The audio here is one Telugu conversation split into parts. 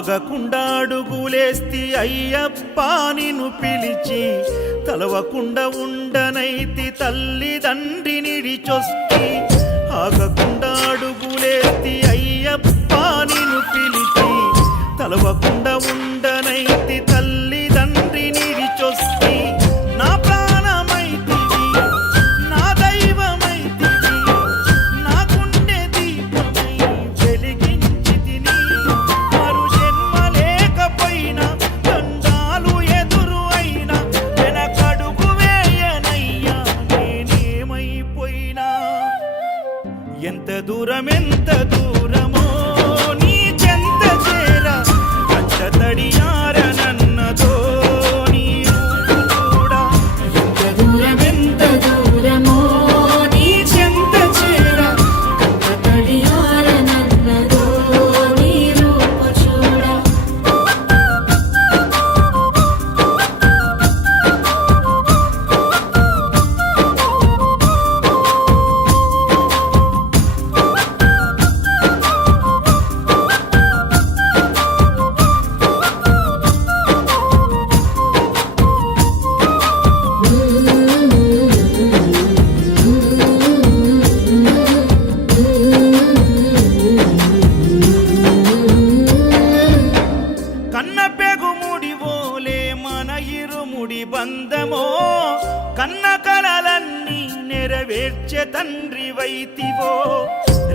ఆగకుండా అడుగులేస్తి అయ్యప్ప నిన్ను పిలిచి తలవకుండా ఉండనైతి తల్లిదండ్రి నిడిచొస్తి ఆగకుండా అడుగులేస్తి అయ్యప్ప నిన్ను పిలిచి తలవకుండా ఉండనైతి తల్లిదండ్రి నిడిచొస్తి నా ప్రాణమైతివి నా దైవమైతివి నా గుండె దీపమై వెలిగించితిని మరు జన్మ లేకపోయినా దండాలు ఎదురు అయినా వెనకడుగు వేయనయ్యా నేనేమైపోయినా ఎంత దూరమో నీ చెంత చేర కంట తడియారనన్నదో నీ కూడా ఎంత దూరమో నీ చెంత చేర కంట తడియారనన్నదో నీ రూపు చూడ కన్నపెగుముడి ఓలే మన ఇరుముడి బంధమో కన్న కలలన్నీ నెరవేర్చే తండ్రి వైతివో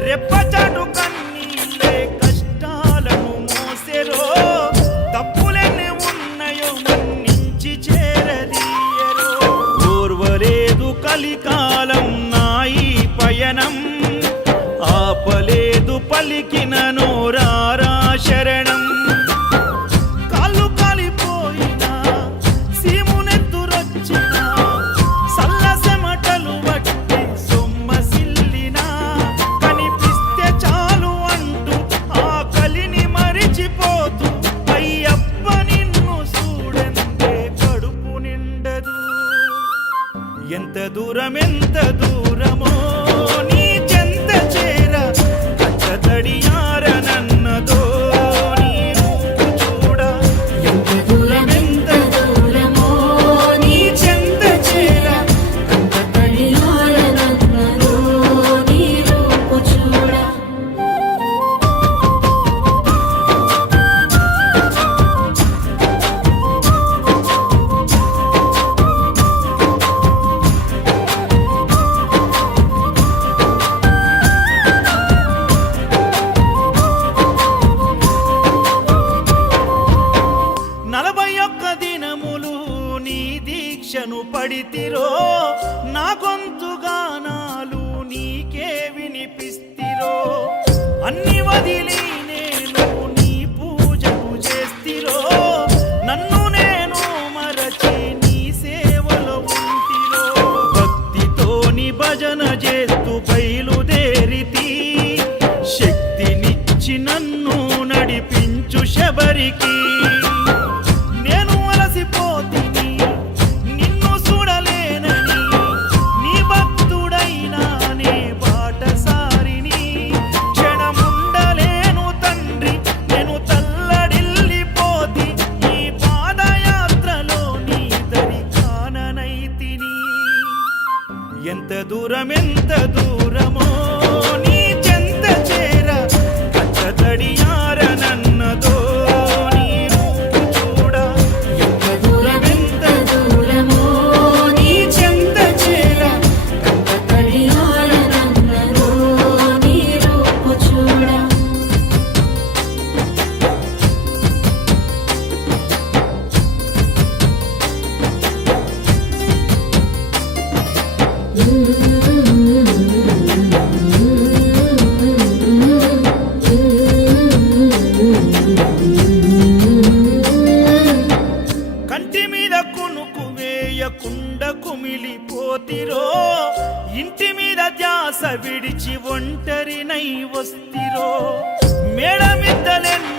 రెప్పచాటు కన్నీళ్ళే కష్టాలను మోసెరో తప్పులెన్ని ఉన్నాయో మన్నించి చేరదీయరో ఓర్వలేదు కలికాలం నాయి పయనం ఆపలేదు పలికిన నోరారా శరణం కాళ్ళు కాలిపోయినా సీమునెత్తురొచ్చినా సల్లసెమటలు వట్టి సొమ్మసిల్లినా కనిపిస్తే చాలు అంటూ ఆకలిని మరిచిపోతూ అయ్యప్ప నిన్ను చూడంతే కడుపు నిండదు ఎంత దూరమో నీ చెంత చేర కంట తడియారనన్నదో నీ రూపు చూడ ఎంత దూరమో నీ చెంత చేర కంట తడియారనన్నదో నీ రూపు చూడ నలభై ఒక్క దినములు నీ దీక్షను పడితిరో నా గొంతుగానాలు నీకే వినిపిస్తిరో అన్ని వదిలి నేను నీ పూజకు చేస్తిరో నన్ను నేను మరచి నీ సేవలో ఉంటిరో భక్తితో నీ భజన చేస్తూ బయలుదేరితి శక్తినిచ్చి నన్ను నడిపించు శబరికి నేను అలసిపోతిని నిన్ను చూడలేనని నీ భక్తుడైనా నే బాటసారిని క్షణముండలేను తండ్రి నేను తల్లడిల్లిపోతి ఈ పాదయాత్రలో నీ దరి కాననైతిని ఎంత దూరమో నీ చెంత చేర కంట తడియారనన్నదో నీ రూపు చూడ ఎంత దూరమో నీ చెంత చేర కంట తడియారనన్నదో నీ రూపు చూడ కంటి మీద కునుకు వేయకుండా కుమిలిపోతిరో ఇంటి మీద ధ్యాస విడిచి ఒంటరినై వస్తిరో మేడమిద్దలెన్నో